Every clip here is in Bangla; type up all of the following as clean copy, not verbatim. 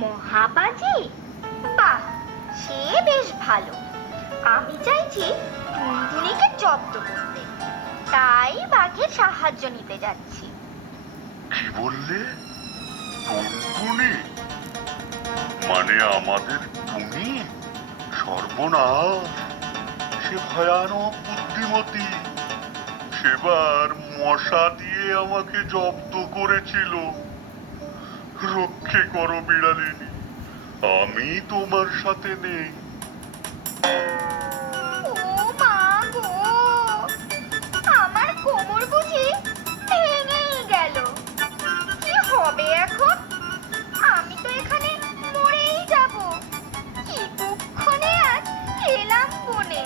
মহাবাজি? বাহ, সে বেশ ভালো। আমি চাইছি টুনটুনিকে জব্দ করতে, তাই বাঘের সাহায্য নিতে যাচ্ছি। কি বললে? টুনটুনি? মানে আমাদের টুনি? সর্বনাশ! সে ভয়ানক বুদ্ধিমতী। সেবার মশা দিয়ে আমাকে জব্দ করেছিল। রক্ষে করো বিড়ালিনী, আমি তোমার সাথে নেই। ও মা গো, আমার কোমর বুঝি ভেঙেই গেল। কি হবে এখন? আমি তো এখানে মরেই যাব। কি কুক্ষণে আজ এলাম বনে,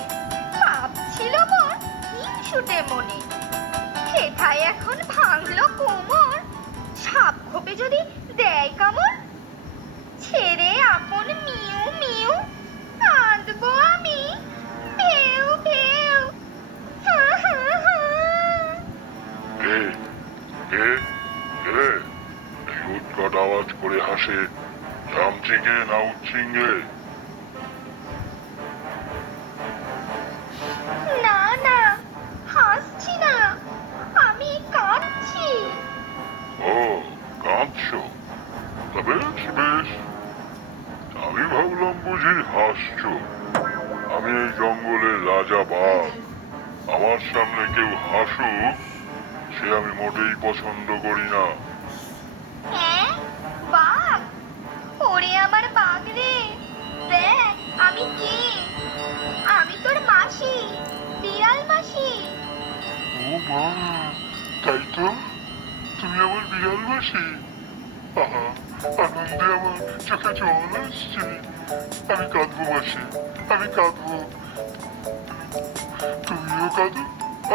ভাবছিল মন হিংসুটে মনে। সেথায় এখন ভাঙলো কোমর, সাপ খোপে যদি দেয় কামড়। ছেড়ে আপন মিউ মিউ, কাঁদবো আমি ভেউ ভেউ। হা হা হা। কে কে কে এই উৎকট আওয়াজ করে হাসে? চামচিকে না উচ্ছিঙ্গে? না না, হাসছি না, আমি কাঁদছি। ও, কাঁদছো? তা বেশ বেশ, আমি ভাবলাম বুঝি হাসছো। আমি এই জঙ্গলের রাজা বাঘ। আমার সামনে কেউ হাসুক, সে আমি মোটেই পছন্দ করি না। হ্যাঁ, বাঘ? ওরে আমার বাঘ রে, দেখ আমি কে। আমি তোর মাসি, বিড়াল মাসি। ও মা, তাই তো? তুমি আমার বিড়াল মাসি? আহা, আনন্দে আমার চোখে জল আসছে। আমি কাঁদবো মাসি, আমি কাঁদবো। তুমিও কাঁদো,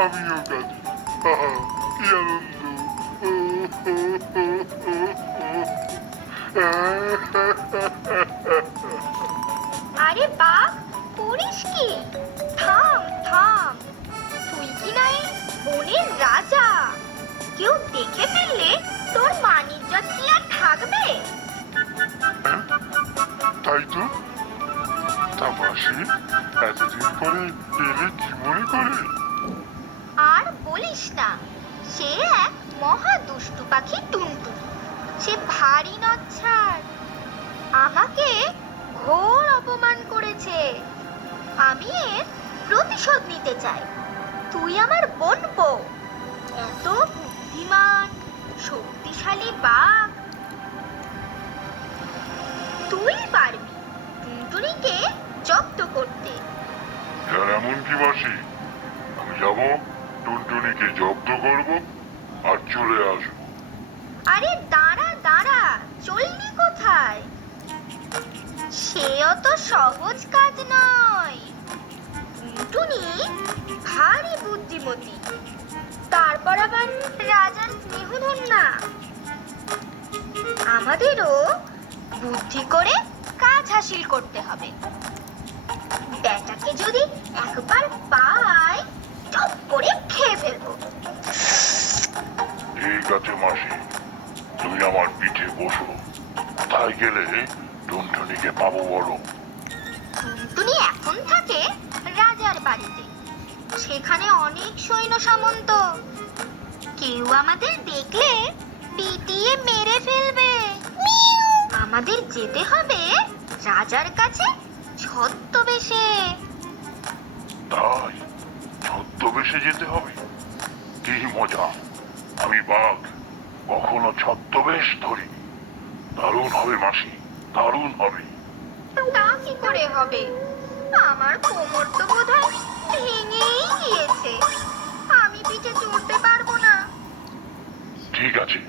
আমিও কাঁদি। আহা, কি আনন্দ! ও, ও, ও, ও, ও। আরে বাঘ, করিস কি? থাম থাম, তুই কি না এই বনের রাজা? কেউ দেখে ফেললে তোর মান-ইজ্জত কি আর থাকবে? তাই তো। তা মাসি, এতদিন পরে এলে কি মনে করে? আর বলিস না, সে এক মহা দুষ্টু পাখি টুনটুন। সে ভারী নচ্ছার, আমাকে ঘোর অপমান করেছে। আমি এর প্রতিশোধ নিতে চাই। তুই আমার বোন বউ, এত বুদ্ধিমান শক্তিশালী বাঘ, তুই পারবি টুনটুনিকে জব্দ করতে। আর এমন কি মাসি, আমি যাব, টুনটুনিকে জব্দ করব আর চলে আসবো। আরে দাঁড়া দাঁড়া, চললি কোথায়? সে অত সহজ কাজ নয়। টুনটুনি ভারী বুদ্ধিমতী, তারপর আবার রাজার স্নেহধন্যা। আমাদেরও বুদ্ধি করে কাজ হাসিল করতে হবে। বেটাকে যদি একবার পাই, চপ করে খেয়ে ফেলবো। ঠিক আছে মাসি, তুমি আমার পিঠে বসো। কোথায় গেলে টুনটুনিকে পাবো বলো? টুনটুনি এখন থাকে রাজার বাড়িতে। সেখানে অনেক সৈন্য সামন্ত। কেউ আমাদের দেখলে পিটিয়ে মেরে ফেলবে। আমাদের যেতে হবে রাজার কাছে ছদ্মবেশে। তাই? ছদ্মবেশে যেতে হবে? কি মজা! আমি বাঘ, কখনো ছদ্মবেশ ধরিনি। দারুণ হবে মাসি, দারুণ হবে। তা কি করে হবে? আমার কোমর তো বোধহয় ভেঙেই গিয়েছে। আমি পিঠে চড়তে পারবো না। ঠিক আছে,